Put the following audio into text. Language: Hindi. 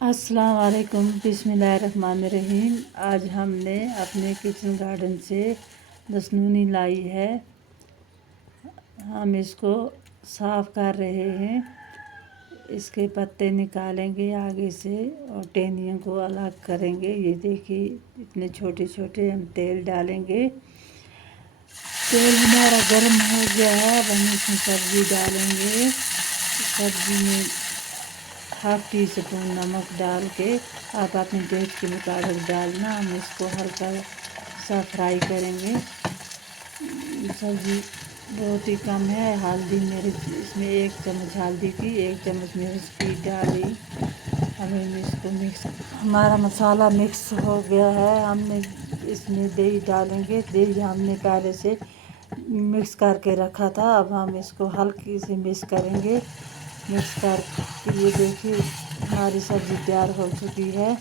अस्सलाम वालेकुम, बिस्मिल्लाहिर्रहमानिर्रहीम। आज हमने अपने किचन गार्डन से दसनूनी लाई है। हम इसको साफ़ कर रहे हैं। इसके पत्ते निकालेंगे आगे से और टहनियों को अलग करेंगे। ये देखिए इतने छोटे छोटे। हम तेल डालेंगे। तेल हमारा गर्म हो गया है। अब हम इसमें सब्ज़ी डालेंगे। सब्ज़ी में हाफ टी स्पून नमक डाल के आप अपने टेस्ट के मुताबिक डालना। हम इसको हल्का सा फ्राई करेंगे। सब्ज़ी बहुत ही कम है। हल्दी मेरी इसमें 1 चम्मच हल्दी की, 1 चम्मच मिर्च की डाली। अब हम इसको हमारा मसाला मिक्स हो गया है। हमने इसमें दही डालेंगे। दही हमने पहले से मिक्स करके रखा था। अब हम इसको हल्की से मिक्स करेंगे। मिक्स कर ये देखिए हमारी सब्ज़ी तैयार हो चुकी है।